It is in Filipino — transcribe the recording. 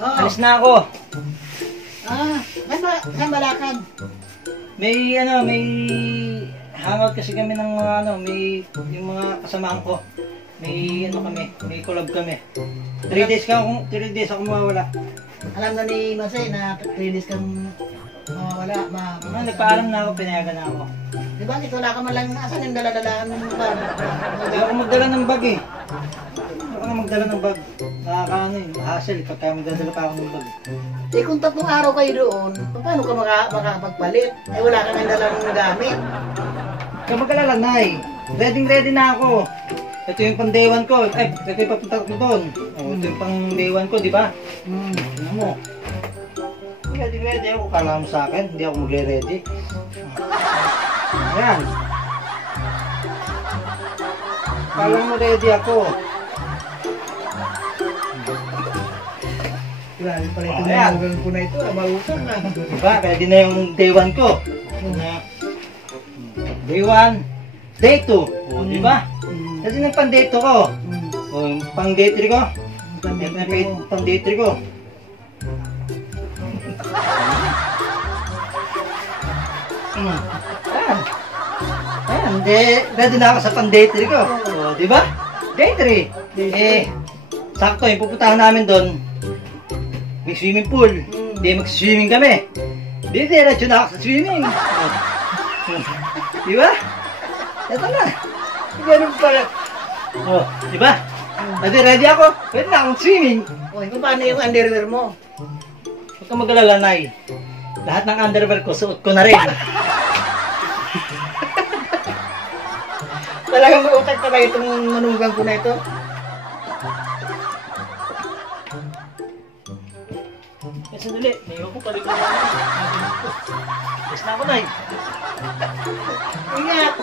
Oo. Alis na ako. Saan balakad? May hangout kasi kami ng mga yung mga kasamahan ko. May may collab kami. 3 days ako mawawala. Alam na ni Masay na 3 days kang mawawala. Nagpaalam na ako, pinayagan na ako. Di ba, wala ka man lang, asan yung dala-dalaan mo ng bag? Hindi ako magdala ng bag eh. Ako na magdala ng bag. Hassle pagka magdadala pa ako ng bag. Eh kung 3 araw kayo doon, paano ka makapagpalit? Eh wala ka nang dala ng gamit. Kapag alala, Nay, ready na ako. Ito yung pang day 1 ko. Ay, ito yung papunta ko doon. Ito yung pang day 1 ko, di ba? Ano mo? Ready ako. Kala mo sa akin, hindi ako magre-ready. Ayan. Kala mo ready ako. Grabe pala ito na ko na ito, mausap na. Diba? Ready na yung day 1 ko. Day 1, day 2. O, diba? Kasi ng pang day 2 ko. O, pang day 3 ko. Pang day 3 ko. Ayan, ready na ako sa pang day 3 ko. O, diba? Day 3. Sakto, yung pupuntahan namin doon. May swimming pool. Hindi mag-swimming kami. Hindi, diretso na ako sa swimming. Diba? Ito na. Ganun pala. Oh, diba? Ready ako. Pwede na akong swimming. O, paano yung underwear mo? Huwag kang mag-alala, Nay. Lahat ng underwear ko, suot ko na rin. Talagang may utak talaga itong manugang ko na ito. Sandali, naiwan ko palik na naman. Yes na ako, Nay. Ingat!